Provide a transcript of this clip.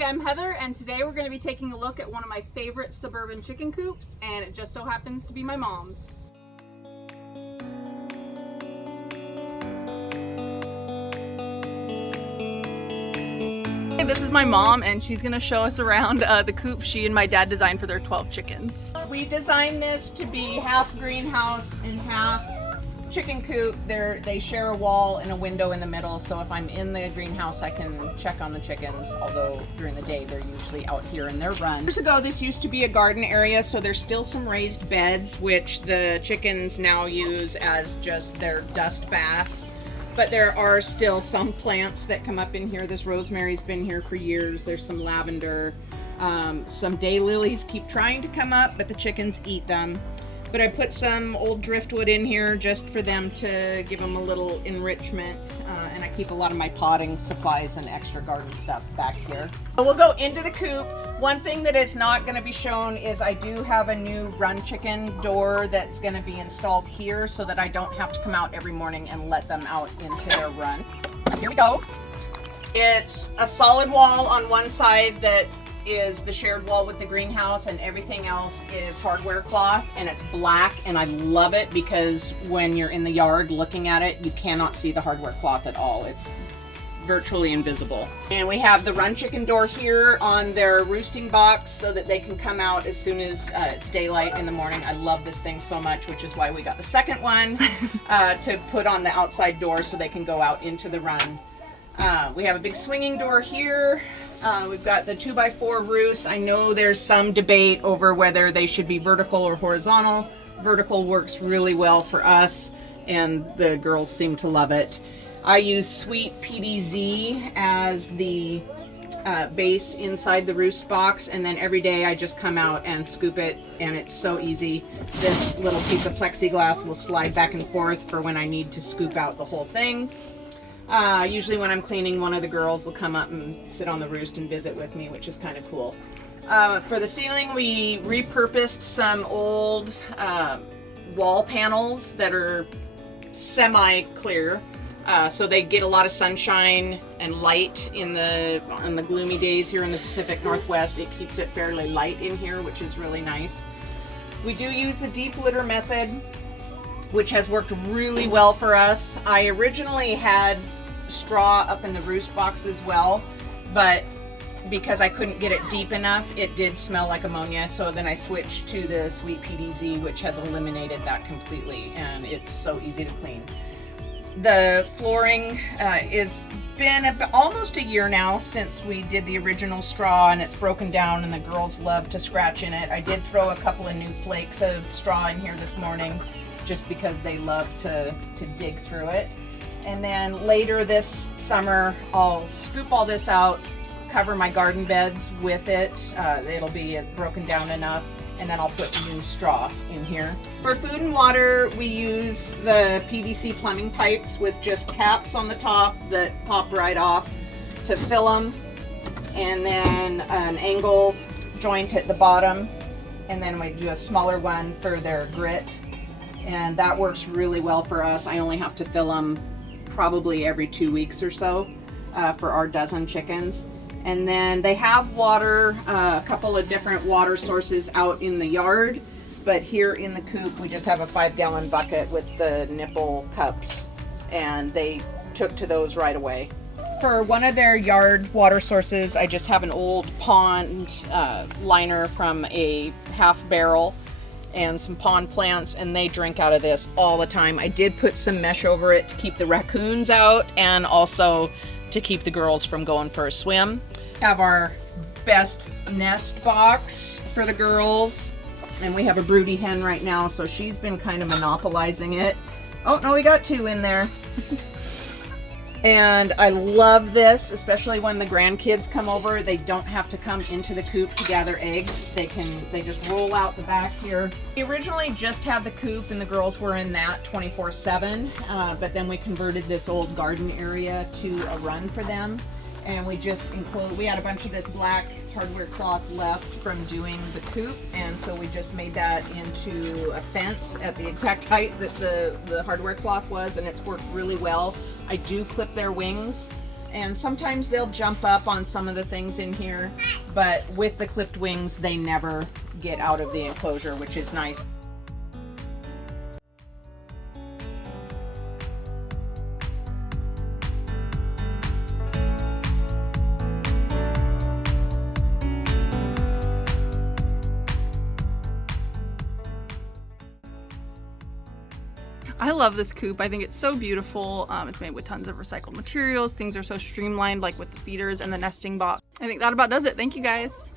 Hey, I'm Heather, and today we're going to be taking a look at one of my favorite suburban chicken coops, and it just so happens to be my mom's. Hey, this is my mom, and she's going to show us around the coop she and my dad designed for their 12 chickens. We designed this to be half greenhouse and half chicken coop. They share a wall and a window in the middle, so if I'm in the greenhouse I can check on the chickens, although during the day they're usually out here in their run. Years ago this used to be a garden area, so there's still some raised beds which the chickens now use as just their dust baths, but there are still some plants that come up in here. This rosemary's been here for years. There's some lavender, some daylilies keep trying to come up, but the chickens eat them. But I put some old driftwood in here just for them to give them a little enrichment. And I keep a lot of my potting supplies and extra garden stuff back here. We'll go into the coop. One thing that is not going to be shown is I do have a new run chicken door that's going to be installed here so that I don't have to come out every morning and let them out into their run. Here we go. It's a solid wall on one side that is the shared wall with the greenhouse, and everything else is hardware cloth, and it's black, and I love it because when you're in the yard looking at it you cannot see the hardware cloth at all. It's virtually invisible. And we have the run chicken door here on their roosting box so that they can come out as soon as it's daylight in the morning. I love this thing so much, which is why we got the second one to put on the outside door so they can go out into the run. We have a big swinging door here. We've got the 2x4 roosts. I know there's some debate over whether they should be vertical or horizontal. Vertical works really well for us, and the girls seem to love it. I use sweet PDZ as the base inside the roost box, and then every day I just come out and scoop it, and it's so easy. This little piece of plexiglass will slide back and forth for when I need to scoop out the whole thing. Usually when I'm cleaning, one of the girls will come up and sit on the roost and visit with me, which is kind of cool. For the ceiling, we repurposed some old wall panels that are semi-clear, so they get a lot of sunshine and light in the gloomy days here in the Pacific Northwest. It keeps it fairly light in here, which is really nice. We do use the deep litter method, which has worked really well for us. I originally had straw up in the roost box as well, but because I couldn't get it deep enough, it did smell like ammonia, so then I switched to the sweet PDZ, which has eliminated that completely, and it's so easy to clean. The flooring is been almost a year now since we did the original straw, and it's broken down and the girls love to scratch in it. I did throw a couple of new flakes of straw in here this morning just because they love to dig through it. And then later this summer I'll scoop all this out, cover my garden beds with it. It'll be broken down enough, and then I'll put new straw in here. For food and water, we use the PVC plumbing pipes with just caps on the top that pop right off to fill them, and then an angle joint at the bottom, and then we do a smaller one for their grit, and that works really well for us. I only have to fill them probably every 2 weeks or so for our dozen chickens. And then they have water, a couple of different water sources out in the yard, but here in the coop we just have a 5-gallon bucket with the nipple cups, and they took to those right away. For one of their yard water sources, I just have an old pond liner from a half barrel and some pond plants, and they drink out of this all the time. I did put some mesh over it to keep the raccoons out and also to keep the girls from going for a swim. Have our best nest box for the girls, and we have a broody hen right now, so she's been kind of monopolizing it. Oh no, we got 2 in there. And I love this, especially when the grandkids come over. They don't have to come into the coop to gather eggs. They just roll out the back here. We originally just had the coop and the girls were in that 24/7, but then we converted this old garden area to a run for them. And we had a bunch of this black hardware cloth left from doing the coop, and so we just made that into a fence at the exact height that the hardware cloth was, and it's worked really well. I do clip their wings And sometimes they'll jump up on some of the things in here, but with the clipped wings, they never get out of the enclosure, which is nice. I love this coop. I think it's so beautiful. It's made with tons of recycled materials. Things are so streamlined, like with the feeders and the nesting box. I think that about does it. Thank you guys.